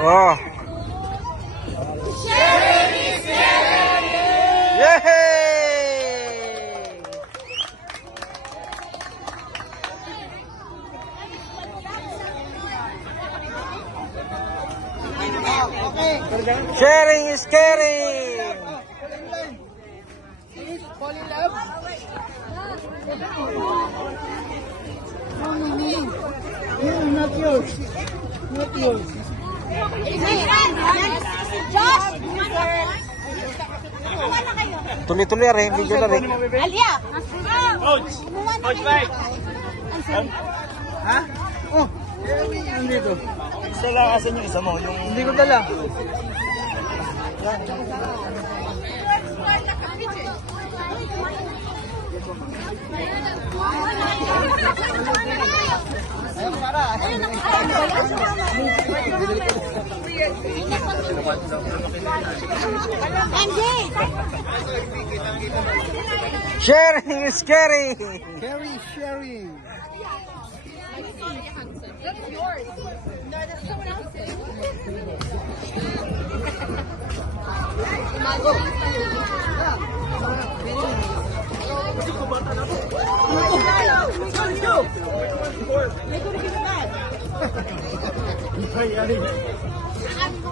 Oh. Yay! Sharing is caring. Fall in love? No, not yours. Not yours. Josh! Tuloy-tuloy rin, video na rin. Alia! Coach! Coach Mike! Ha? Oh, nandito. Isa lang, asan yung isa mo? Yung... Hindi ko dala. MJ! Sharing is caring. Carry sharing. That's yours. No, that's someone else's.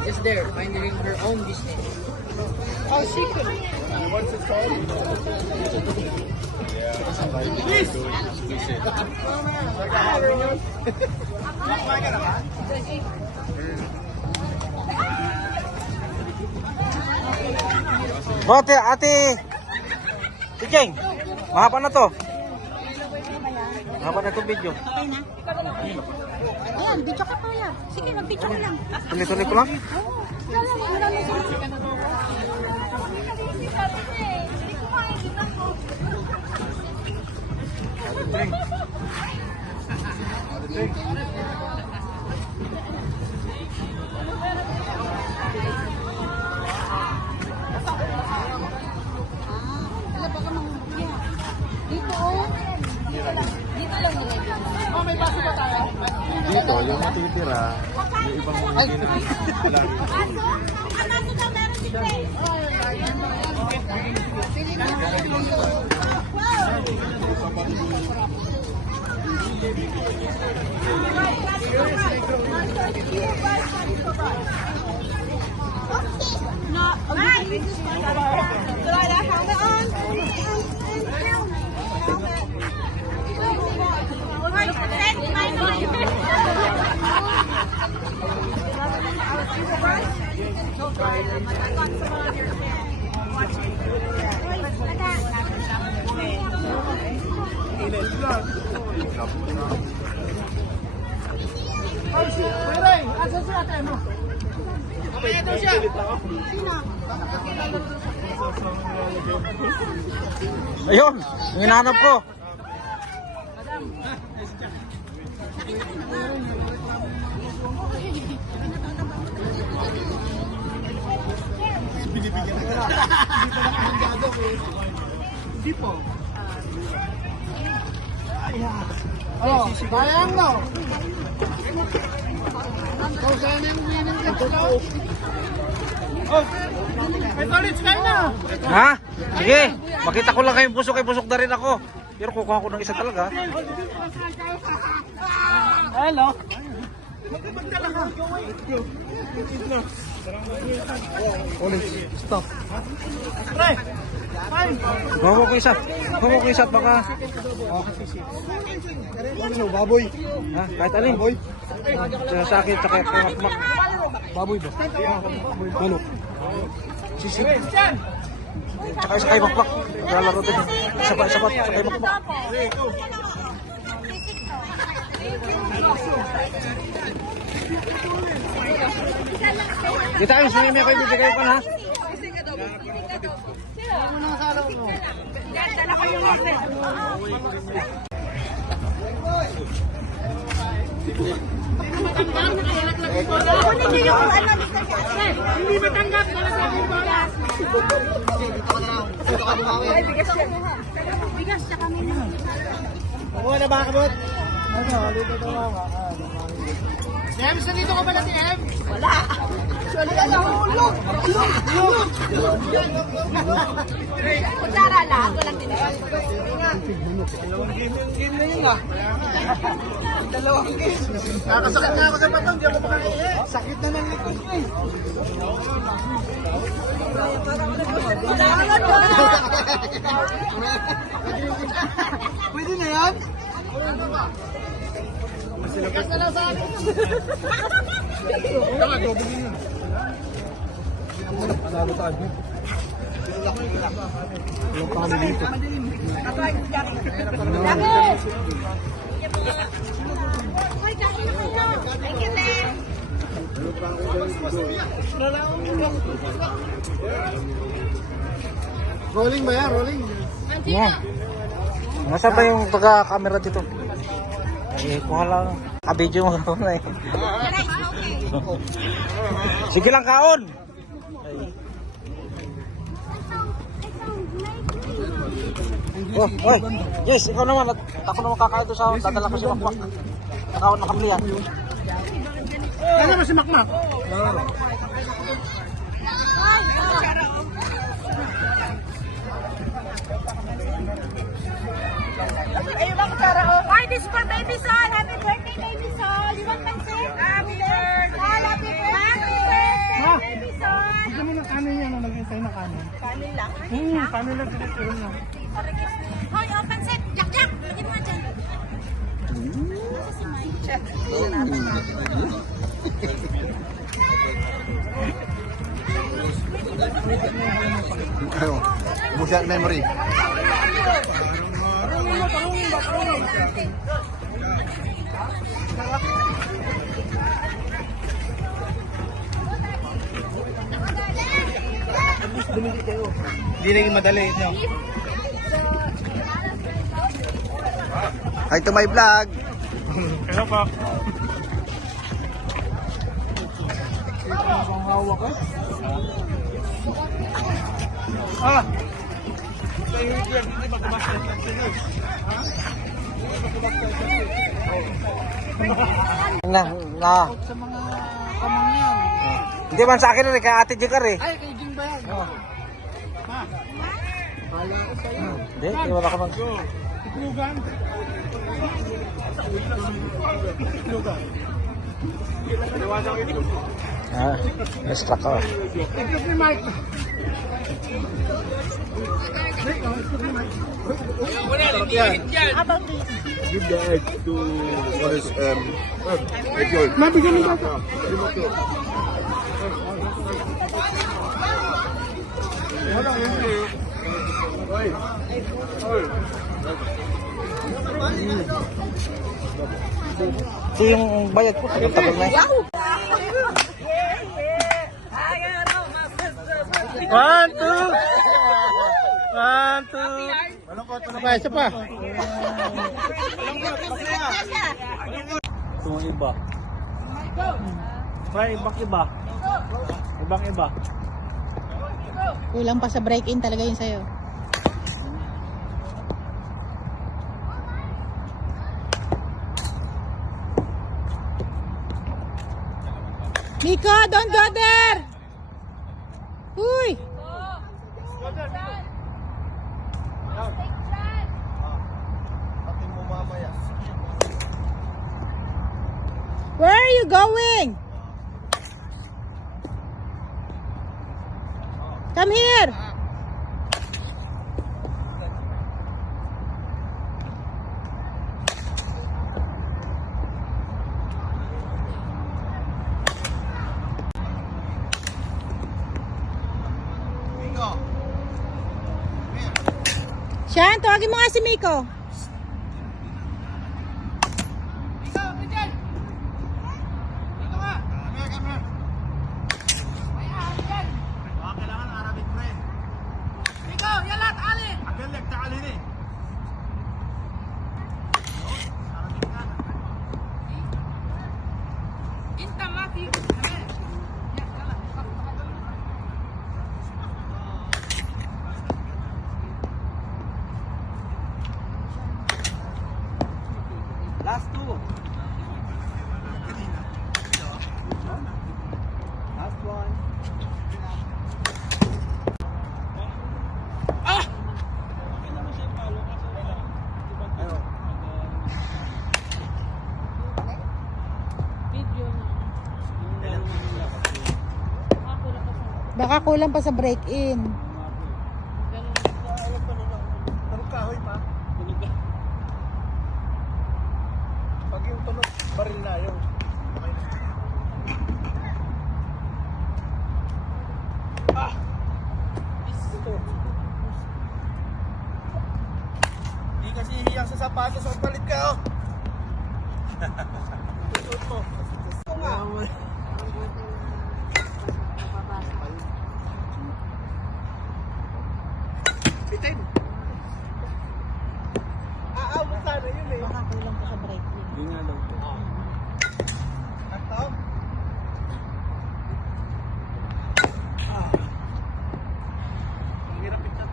Just there, finding her own business. Oh, secret. What's it called? Ate, ate. Ijeng, mahaba na to. Mahaba na to video. Okay na? Ayan, video ka pa yan. Sige, mag-video ka lang. Tuloy-tuloy ko lang. Dito, oh. Dito lang nilagay. Oh, may baso pa tayo. Dito, yung matitira, yung ibang hindi na lang. Ano daw meron si Grace? No, okay. Do I have helmet on? Pwede, asan siya tayo mo? Mamaya daw siya. Ayun, yung hinahanap ko. Binibigyan na ka. Hindi pa nakahangado ko. Hindi po. Oh, sayang no. Oh, sayang yung winning ka pala. Oh, may college ka na. Ha? Sige, makita ko lang kayong busok, ay busok na rin ako. Pero kukuha ko ng isa talaga. Hello. Ulit, stop. Pre. Fine. Bawa ko isa. Bawa ko isa at baka... Ano, baboy? Ha? Kahit alin. Baboy? Sa akin, sa kaya kumakmak. Baboy ba? Ano? Sisi. Tsaka isa kayo makmak. Lalaro din. Sabat, sa kayo makmak. Kita kayo, sinimi ako ibibigay ko na ha. Dala ko yung libre. Kunin niyo yung ano, Mr. Sir. Hindi matanggap na lang sabi ko. Ay, bigas siya. Bigas siya kami na. Ako na ba kabot? Ano, dito daw ako. Ems, nandito ka ba na si Em? Kutsara lang, walang tinapos. Nakakasakit na ako sa patong, di ako makakaihi. Sakit na ng likod ko eh. Pwede na yan? Sikas na lang sa akin. Panalo tayo. Walang kami dito. Hoy, kain na kayo. Ay, kete. Rolling ba yan? Rolling? Yeah. Nasaan ba yung taga-camera dito? Eh, kuha lang. Ka-video mo na eh. Sige lang, kaon! Oh, oy, yes, ikaw naman. Ako naman kakain doon sa dadala ko si Makmak. Nakaon na kami yan. Ano ba si Makmak? Ayun lang, kutsara, oh. Ay, this for Baby Sol. Happy birthday, Baby Sol. You want pansit? Happy birthday. Happy birthday, Baby Sol. Gusto mo ng kanin yan, nag-intay na kanin. Kanin lang. Kanin lang tinitiro niya. Hoy, oh, pansit. Jack, Jack. Lagyan mo nga dyan. Buset memory. Hindi naging madali, no? Hi to my vlog. Kaya pa. Ah! Na. Sa mga kamang yan. Hindi man sa akin rin, kay Ate Jikar eh. Ay, kay Jing ba yan? Ha? Wala ko sa'yo. Hindi, wala ko mag... Iklugan. Iklugan. Ah, na-struck ako. Iklug ni Mike. About this. Give the egg to what is egg yolk. Mabigyan mo ba? Kasi yung bayad ko, tagal na eh. One, two. One, two. Pa, isa pa. Itong iba. Ay, ibang iba. Ibang iba. Kulang pa sa break-in talaga yun sa'yo. Nico, don't go there! Uy! Where are you going? Come here! Sian, tawagin mo nga si Miko. Baka kulang pa sa break-in. Tunog kahoy pa. Pag yung tunog, baril na yun. Okay na. Ah! Ito. Hindi kasi hiyang sa sapatos, magpalit ka, oh. Suot mo. Ito nga. Bitin. Aabot sana yun eh. Baka kulang pa sa break-in. Hindi nga daw. Sakto. Hirap pitat.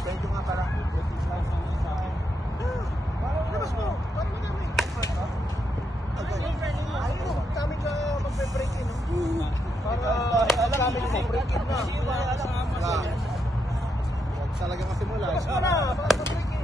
Medyo nga para. Labas mo. Paano madami? Ayun, kami ka magbe-break in. Para kami mag-break in na. Wala. Huwag talaga kasi mula. Labas mo na. Para mag-break in.